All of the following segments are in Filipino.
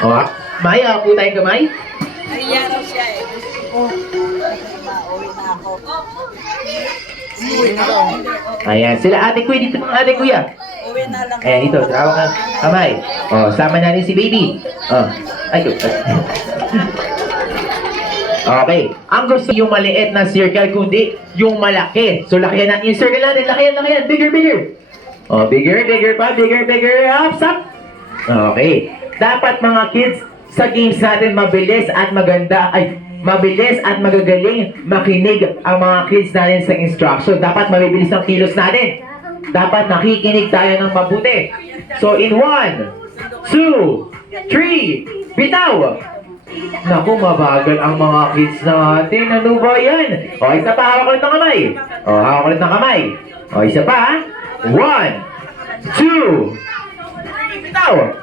O, May, po tayong kamay. Kaya raw siya eh. Uwi na ako. Uwi na ako. Ayan, sila ate kuya dito mga ate kuya. Uwi na lang. Ayan, dito, tawag ka kamay. O, sama natin si baby. O, ay, okay. Ang gusto yung maliit na circle, kundi yung malaki. So, lakihan natin yung circle natin. Lakihan. Bigger, bigger. O, bigger pa. Bigger. Up, stop. Okay. Dapat mga kids, sa games natin, mabilis at maganda. Mabilis at magagaling makinig ang mga kids natin sa instruction. Dapat mabibilis ang kilos natin. Dapat nakikinig tayo ng mabuti. So, in 1, 2, 3, bitaw! Naku, mabagal ang mga kids natin. Ano ba yan? O, isa pa, hawak ulit ng kamay. O, hawak ulit ng kamay. O, isa pa, ha? 1, 2, 3, bitaw!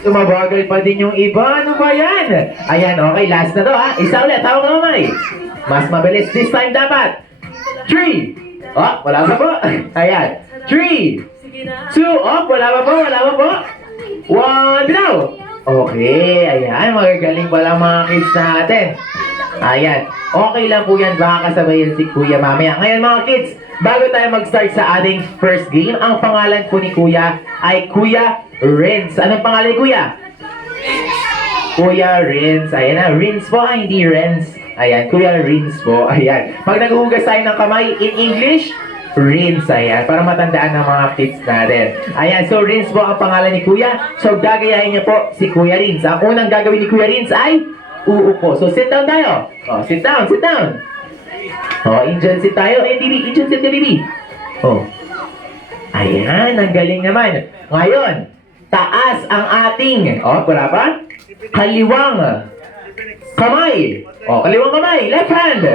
Sumabagal pa din yung iba. Ano ba yan? Ayan, okay, last na to, ha? Isa ulit, hawak ng kamay. Mas mabilis this time dapat. 3, oh, wala pa po. Ayan, 3, 2, oh, wala pa po. 1, bitaw! Okay, ayan, magagaling pala mga kids natin. Ayan, okay lang po yan, baka kasabayan si Kuya mamaya. Ngayon mga kids, bago tayo mag-start sa ating first game, ang pangalan po ni Kuya ay Kuya Renz. Anong pangalan ni Kuya? Kuya Renz. Ayan na, Renz po, hindi Renz. Ayan, Kuya Renz po. Ayan, pag naghuhugas tayo ng kamay in English, Renz, ayan, para matandaan ng mga kids natin. Ayan, so Renz po ang pangalan ni Kuya. So gagayahin niya po si Kuya Renz. Ang unang gagawin ni Kuya Renz ay uupo. So sit down tayo. Oh, sit down. Oh, Indian sit tayo. Indian sit ka, baby. Oh. Ayan, ang galing naman. Ngayon, taas ang ating, oh, wala pa? Kaliwang kamay. Oh, kaliwang kamay. Left hand.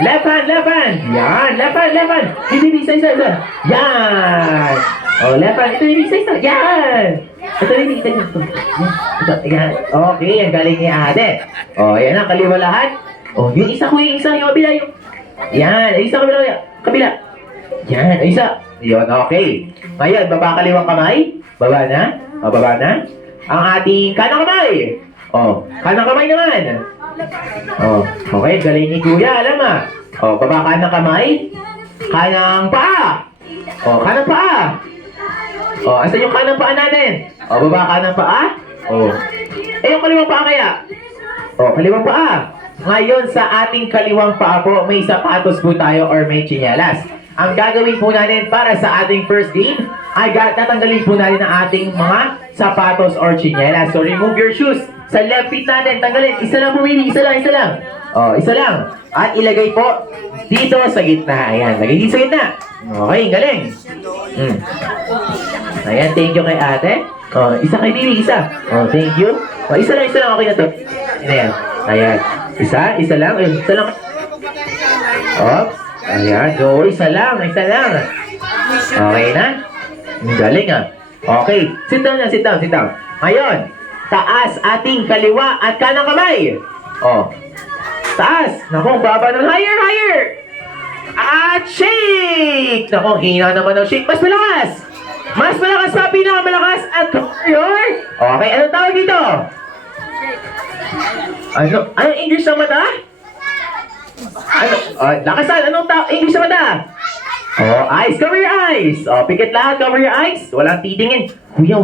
Left hand. Yan, left hand. Bibi, isa. Yan. Oh, left hand. Ito, bibi, isa. Yan. Ito, bibi, isa. Ito, yan. Okay, ang galing ni ate. Oh, yan na, kaliwa lahat. Oh, yung isa, yung kabila, yung. Yan, isa kabila. Yan, isa. Yun, okay. Ngayon, baba kaliwang kamay. Baba na. Oh, baba na. Ang ating kanang kamay. Oh, kanang kamay naman. Oh, okay, galing ni Kuya, alam mo. Oh, baba kanang kamay. Kanang paa. Oh, kanang paa. Oh, asan yung kanang paa natin? Oh, baba kanang paa. Oh. Yung kaliwang paa kaya? Oh, kaliwang paa. Ngayon, sa ating kaliwang paa po, may sapatos po tayo or may tsinelas. Ang gagawin po natin para sa ating first game ay tatanggalin po natin ang ating mga sapatos or tsinelas. So, remove your shoes. Sa left feet natin, tanggalin. Isa lang po, baby. Isa lang. Oh, isa lang. At ilagay po dito sa gitna. Ayan, lagay dito sa gitna. Okay, galing. Ayan, thank you kay ate. Oh, isa kay baby, isa. Oh, thank you. Oh, isa lang. Okay na to. Ayan. Ayan. Isa lang. Oops. Ayan, go. Isa lang. Okay na? Galing ah. Okay, sit down. Ngayon, taas ating kaliwa at kanang kamay. Oh. Taas. Naku, baba ng higher. At shake. Naku, hina naman ng shake. Mas malakas pa, pinakamalakas. At your. Okay, anong tawag dito? Anong English ng mata? Lakasan, anong English ng mata? Oh, eyes, cover your eyes. Oh, pikit lahat, cover your eyes. Walang titingin. Kuya,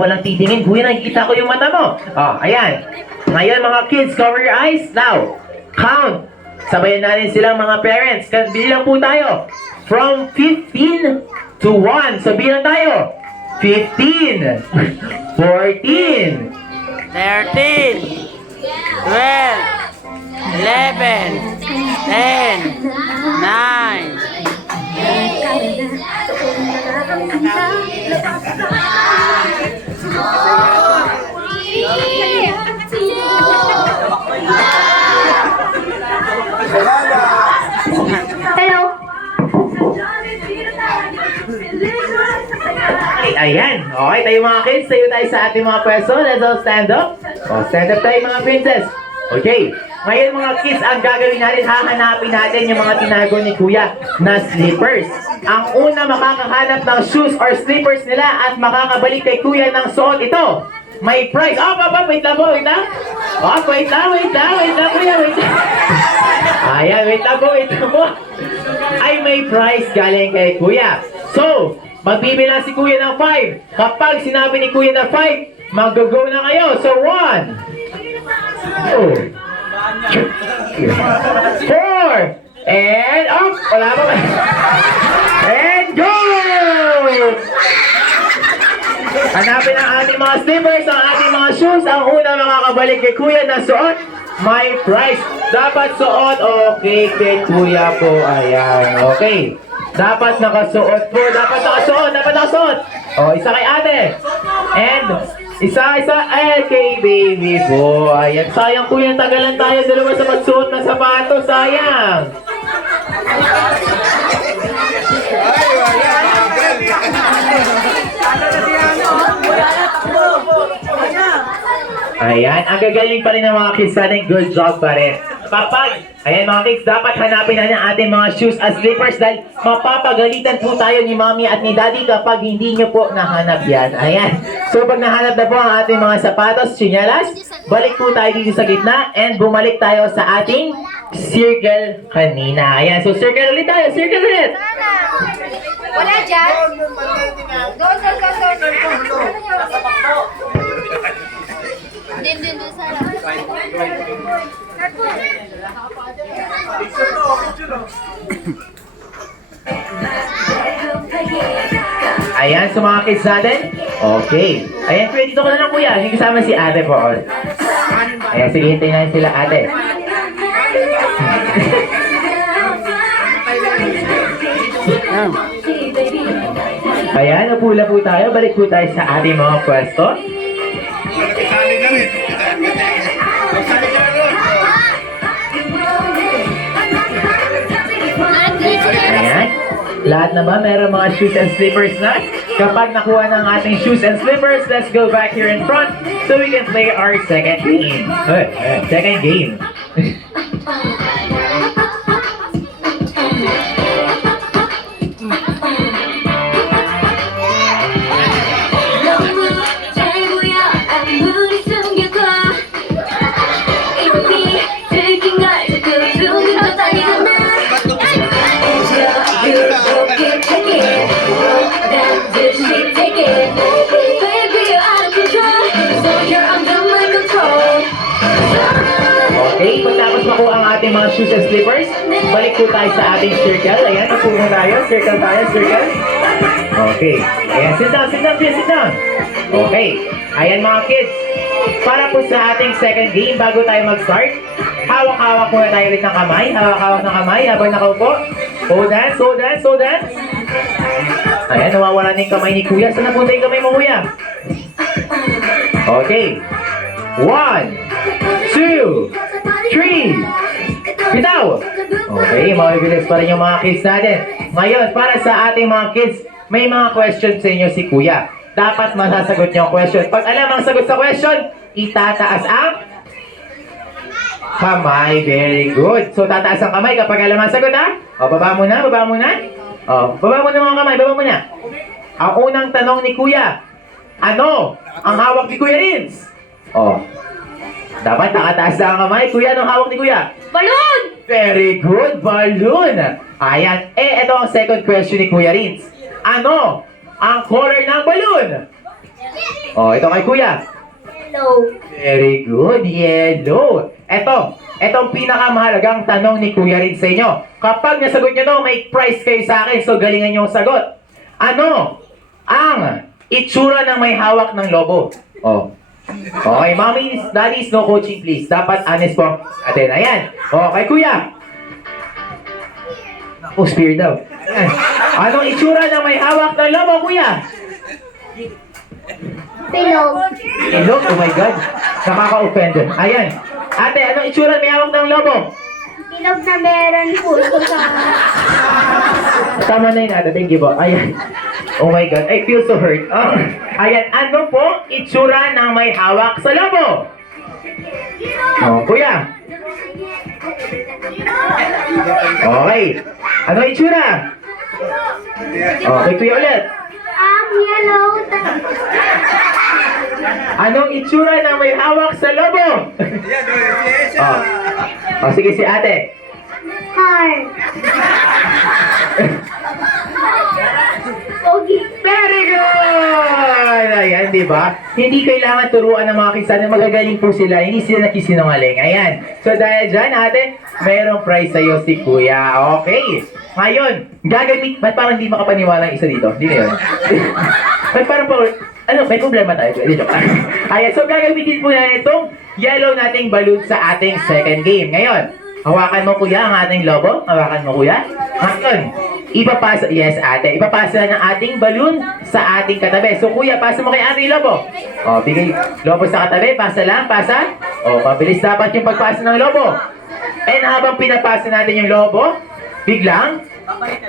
nakikita ko yung mata mo. Oh, ayan. Ngayon mga kids, cover your eyes. Now, count. Sabayan natin silang mga parents. Bilang po tayo. From 15 to 1. So, bilang tayo. 15. 14. 13, 12, 11, 10, 9. Hello. Ayan. Okay, tayo mga kids. Tayo sa ating mga pwesto. Let's all stand up. Stand up tayo mga princess. Okay. Ngayon mga kids, ang gagawin natin, hahanapin natin yung mga tinago ni Kuya na slippers. Ang una makakahanap ng shoes or slippers nila at makakabalik kay Kuya ng suot ito. may prize. Wait lang po, wait lang. Wait lang, kuya, wait lang. Ayan, wait lang po. Ay, may prize galing kay kuya. So, magbibilang si kuya ng 5. Kapag sinabi ni kuya na 5, mag-go na kayo. So, 1, 2, 4, and up! Wala pa ba? And go! Hanapin ang ating mga slippers, ang ating mga shoes. Ang una makakabalik kay kuya na suot, may price. Dapat suot, okay, kay kuya po. Ayan, okay. Dapat nakasuot po, dapat nakasuot. O, isa kay ate. And, isa, kay baby po. Ayan, sayang kuya, tagalan tayo dalawa sa magsuot ng sapatos, sayang. Ayan, ang gagaling pa rin ng mga kids natin. Good job pa rin. Ayan mga kids, dapat hanapin na ang ating mga shoes at slippers dahil mapapagalitan po tayo ni mommy at ni daddy kapag hindi nyo po nahanap yan. Ayan. So pag nahanap na po ang ating mga sapatos, sinyalas, balik po tayo dito sa gitna and bumalik tayo sa ating circle kanina. Ayan, so circle ulit tayo. Circle ulit. Wala dyan? Go. Din sana. Ayan, so mga kids natin. Okay. Ayan, pwede dito ko na lang kuya. Hindi kasama si ate po. Ayan, sige, hintayin natin sila ate. Ayan, napula po tayo. Balik po tayo sa ating mga pwesto. Ayan. Lahat na ba? Meron mga shoes and slippers na? Kapag nakuha ng ating shoes and slippers, let's go back here in front so we can play our second game. Second game. Okay, pagtapos makuha ang ating mga shoes and slippers, balik po tayo sa ating circle. Ayan, napuno tayo. Circle tayo, circle. Okay. Ayan, sit down. Okay. Ayan mga kids. Para po sa ating second game, bago tayo mag-start, hawak-hawak muna tayo ulit ng kamay. Hawak-hawak ng kamay habang nakaupo. Hold hands. Ayan, nawawala na yung kamay ni kuya. Saan napunta yung kamay mo, kuya? Okay. 1, 2, 3. Bitaw! Okay, mabibilis pa rin yung mga kids natin. Ngayon, para sa ating mga kids, may mga questions sa inyo si kuya. Dapat masasagot niyo ang question. Pag alam ang sagot sa question, itataas ang kamay. Very good. So, tataas ang kamay kapag alam ang sagot, ha? O, baba mo na. O, baba mo na mga kamay. Baba mo na. Ang unang tanong ni kuya, ano ang hawak ni Kuya Rins? O, dapat nakataas na ang kamay. Kuya, anong hawak ni kuya? Balloon! Very good, balloon. Ayan. Ito ang second question ni Kuya Rins. Ano ang color ng balloon? Oh, ito kay kuya. Hello. Very good, yellow. Etong pinakamahalagang tanong ni Kuya Rins sa inyo. Kapag nasagot nyo to, may prize kayo sa akin, so galingan nyo ang sagot. Ano ang itsura ng may hawak ng lobo? Oh. Okay, mommies, daddies, no coaching please. Dapat honest po atin. Ayan. Okay, kuya. Oh, spear daw. Ayan. Anong itsura ng may hawak ng lobo, kuya? Pilog. Ilog? Oh my God. Nakaka-offend. Ayan. Ate, anong itsura may hawak ng lobo? Pilog na meron puso sa... Tama na yun, ate. Thank you po. Ayan. Oh my God. I feel so hurt. Ayan. Ano po itsura ng may hawak sa lobo? Oh, kuya. Okay. Ano itsura? Okay, kuya ulit. Yellow. Anong itsura na may hawak sa lobo? Oh. Oh, sige si ate. Heart. Pogi. Very good! Ayan, di ba? Hindi kailangan turuan ng mga kisan na magagaling po sila. Hindi sila nakisinungaling. Ayan. So dahil dyan, ate, mayroong prize sa'yo si kuya. Okay. Ngayon, gagamit... Ba't parang hindi makapaniwala ang isa dito? Hindi na yun. Ba't parang po... Ano, may problema tayo. Dito. Ayan, so gagamitin po na itong yellow nating balloon sa ating second game. Ngayon, hawakan mo kuya ang ating lobo. Hawakan mo kuya. Ngayon, ipapasa, yes ate, ipapasa ng ating balloon sa ating katabi. So kuya, pasa mo kay ating lobo. O, bigay lobo sa katabi, pasa lang, pasa. O, mabilis dapat yung pagpasa ng lobo. And habang pinapasa natin yung lobo, biglang,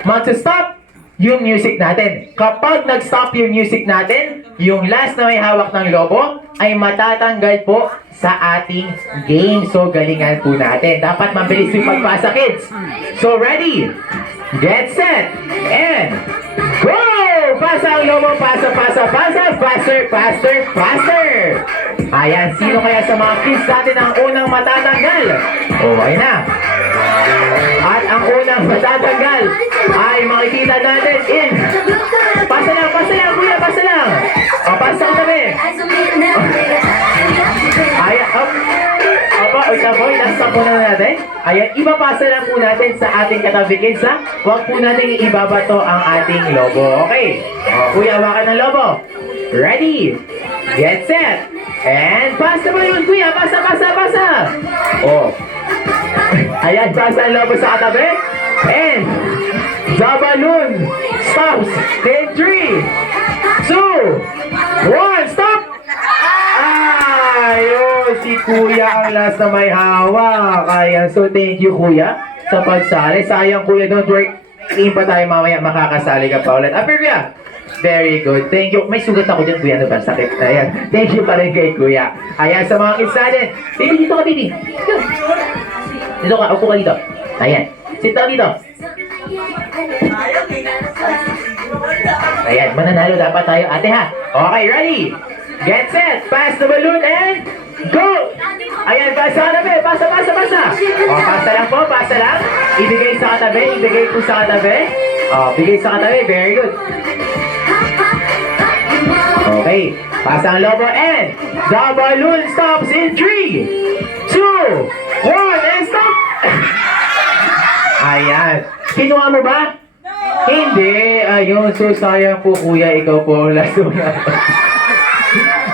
magsa-stop yung music natin. Kapag nag-stop yung music natin, yung last na may hawak ng lobo ay matatanggal po sa ating game. So, galingan po natin. Dapat mabilis yung pagpasa, kids. So, ready? Get set! And go! Pasa ang lobo, pasa, pasa, pasa, faster, faster, faster! Ayan, sino kaya sa mga kids natin ang unang matatanggal? O, ayun na. At ang unang matatanggal ay makikita natin in. Pasa lang, kuya, pasa lang. O, pasa ka tabi. Ayan, up. Opo, i-stop muna natin. Ayan, ibabasa lang po natin sa ating katabi kids, ha? Huwag po natin ibabato ang ating lobo. Okay. O, kuya, hawakan ng lobo. Ready? Get set. And pasa mo yun, kuya. Pasa, pasa, pasa. O. Ayan, pasa ang lobo sa katabi. And the balloon stops in 3, 2, 1, stop! Ayun, si kuya ang last na may hawak. Ayan, so thank you kuya sa pagsali. Sayang kuya, don't worry. Tingin pa tayo mamaya, makakasali ka pa ulit. Apir kuya? Very good. Thank you. May sugat ako dyan, kuya. Ano ba? Sakit. Ayan. Thank you pa rin kay kuya. Ayan, sa mga kids natin. Baby, dito ka, baby. Dito ka. Upo ka dito. Ayan. Sit down dito. Ayan. Mananalo dapat tayo, ate, ha? Okay, ready? Get set. Pass the balloon and go! Ayan, pasa ka tabi. Pasa, pasa, pasa. O, pasa lang po. Pasa lang. Ibigay sa katabi. Ibigay po sa katabi. O, bigay sa katabi. Very good. Okay, pasa ang lobo and the balloon stops in 3, 2, 1, and stop! Ayan. Kinuha mo ba? Hindi. Ayun, so sayang po kuya, ikaw po last na.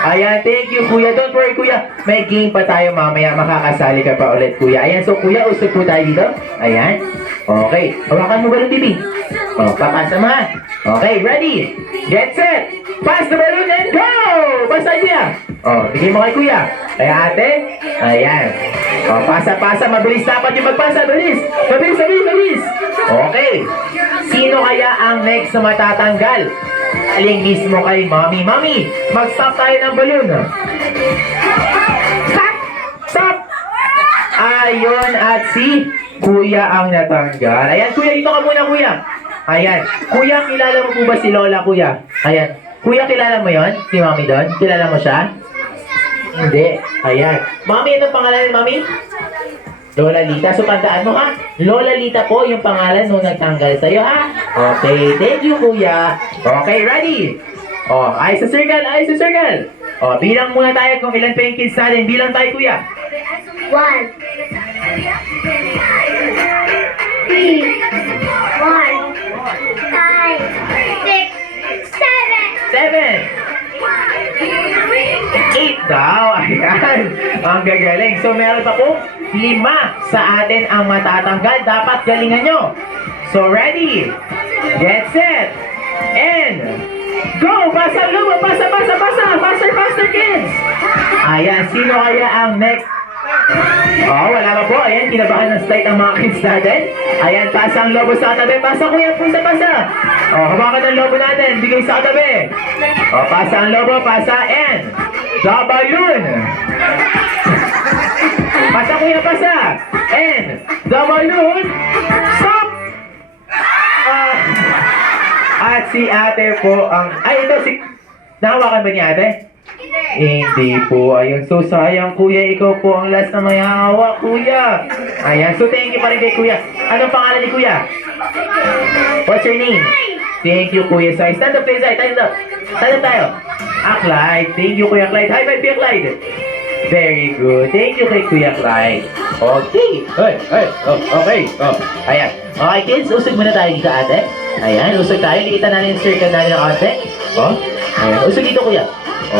Ayan, thank you kuya. Don't worry kuya, may game pa tayo mamaya. Makakasali ka pa ulit kuya. Ayan, so kuya, usap po tayo dito. Ayan. Okay, hawakan mo balloon, baby. O, papasa mo ha. Okay, ready? Get set! Pass the balloon and go! Basta kuya. O, bigay mo kay kuya. Kaya ate, ayan. O, pasa, pasa. Mabilis dapat yung magpasa. Bilis! Mabilis, mabilis, mabilis! Okay. Sino kaya ang next na matatanggal? Aling mismo kay mommy. Mommy, mag-stop tayo ng balloon. Stop! Stop! Ayun, at si kuya ang natanggal. Ayan, kuya, dito ka muna, kuya. Ayan. Kuya, kilala mo po ba si Lola, kuya? Ayan. Kuya, kilala mo yon? Si Mami doon? Kilala mo siya? Hindi. Ayan. Mami, anong pangalan, Mami? Lola Lita. So, tandaan mo, ha? Lola Lita po yung pangalan nung nagtanggal sa'yo, ha? Okay. Thank you, kuya. Okay, ready? O, ayos sa circle, ayos sa circle. O, bilang muna tayo kung ilan pa yung kids natin. Bilang tayo, kuya. 1, 3, 1, 5, 6, 7. 8 daw. Ayan. Ang gagaling. So, meron pa po 5 sa atin ang matatanggal. Dapat galingan nyo. So, ready? Get set. And go! Pasa, lumo! Pasa, pasa, pasa! Faster, faster, kids! Ayan. Sino kaya ang next? Oh, wala pa po. Ayan, kinabahan ng slide ang mga kids natin. Ayan, pasa ang lobo sa katabi. Pasa, kuya, pusa, pasa. Oh, hawakan ng lobo natin. Bigay sa katabi. Oh, pasa ang lobo, pasa, and the balloon. Pasa, kuya, pasa. And the balloon. Stop! At si ate po ang... Ay, ito si... Nahawakan ba niya ate? Hindi po. Ayun. So, sayang, kuya. Ikaw po ang last na may hawak, kuya. Ayan. So, thank you pa rin kay kuya. Anong pangalan ni kuya? What's your name? Thank you, Kuya Sai. Stand up, please. Stand up. Stand up tayo. Clyde. Thank you, Kuya Clyde. High five, Kuya Clyde. Very good. Thank you kay Kuya Clyde. Okay. Oh, okay. Oh, ayan. Okay, kids. Usog muna tayo dito, ate. Ayan. Usog tayo. Likitan natin yung circle natin ng ate. Oh. Ayan. Usog dito, kuya.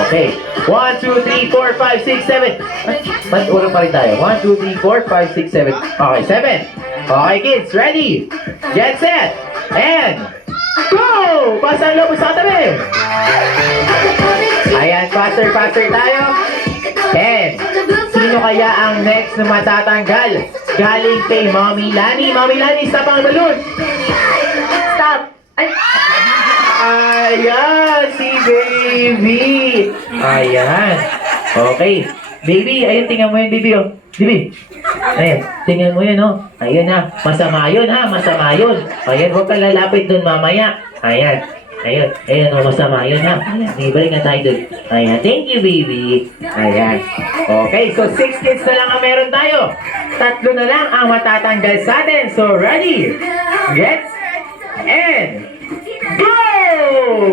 Okay. 1, 2, 3, 4, 5, 6, 7. Mas ulo pa rin tayo. 1, 2, 3, 4, 5, 6, 7. Okay, 7. Okay, kids. Ready? Get set. And go! Pasa ang lobo sa katabi. Ayan, faster tayo. And sino kaya ang next na matatanggal? Galing kay Mommy Lani. Mommy Lani, stop ang balloon. Stop. Ay. Ayan, si Baby. Ayan. Okay. Baby, ayun, tingnan mo yun, baby, oh. Baby. Ayan, tingnan mo yun, oh. Ayun, ha. Masama yun, ha. Masama yun. Ayan, huwag kang lalapit dun mamaya. Ayan. Ayun, oh, masama yun, ha. Ayan, may balik na tayo dun. Ayan, thank you, baby. Ayan. Okay, so 6 kids na lang ang meron tayo. 3 na lang ang matatanggal sa atin. So, ready? Get? And go!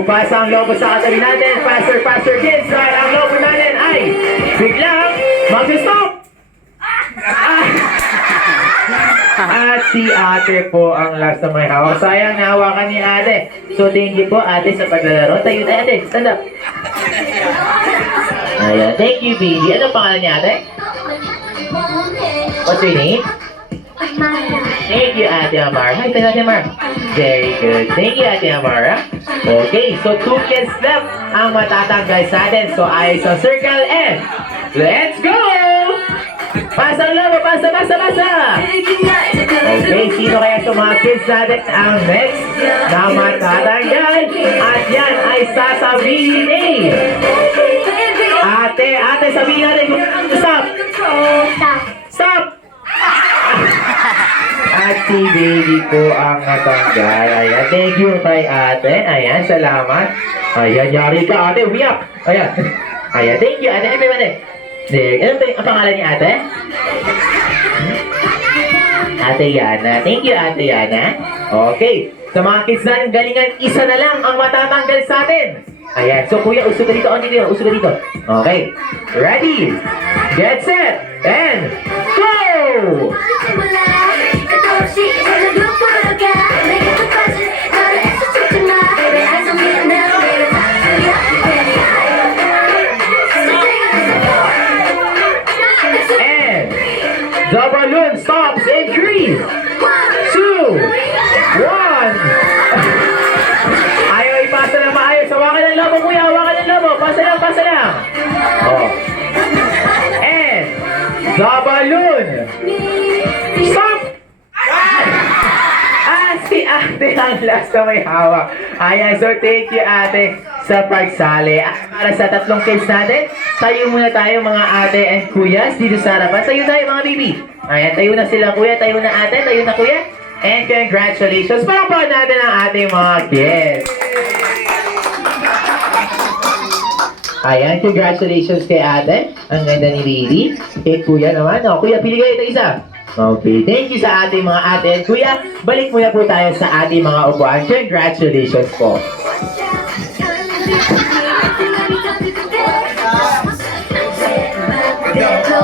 Pasa ang lobo sa katabi natin. Faster, kids. Dahil ang lobo natin ay biglang mag-stop! At si ate po ang last na may hawak. Sayang nahawakan ni ate. So, thank you po ate sa paglalaro. Tayo tayo ate. Stand up. Ayan. Thank you, baby. Ano pangalan ni ate? What's your name? Thank you, Ate Amara. Hi, Ate Amara. Very good. Thank you, Ate Amara. Okay, so 2 kids left ang matatanggal sa atin. So, ayos ang circle and let's go! Pasa ang lobo, pasa! Okay, sino kaya sa mga kids natin ang next na matatanggal? At yan ay sasabihin eh. Ate, sabihin natin. Stop! Stop! At si baby po ang natanggal. Ayan, thank you kay ate. Ayan, salamat. Ayan, yari ka ate, umiyak. Ayan, thank you ate. Everybody. There. Ano ba ang pangalan ni ate? Ate Yana. Thank you, Ate Yana. Okay. Sa mga kids natin, galingan, isa na lang ang matatanggal sa atin. Ayan. So, kuya, usog ka dito. Usog ka dito. Okay. Ready? Get set. And go! The balloon stops in 3, 2, 1. Ayaw ipasa na maayos. Hawakan ng lobo, kuya. Hawakan ng lobo. Pasa lang. Oh. And the balloon stop! Si ate ang last na may hawak. Ayan, so thank you ate sa pagsali. At para sa 3 kids natin, tayo muna tayo mga ate and kuyas dito sa harapan. Tayo tayo mga baby. Ayan, tayo na sila kuya, tayo na ate, tayo na kuya. And congratulations. Palakpakan natin ang ating mga kids. Ayan, congratulations kay ate. Ang ganda ni baby. Kay kuya naman. O, kuya, pili kayo ito isa. Okay, thank you sa ating mga ate and kuya. Balik muna po tayo sa ating mga upuan. Congratulations po. Go,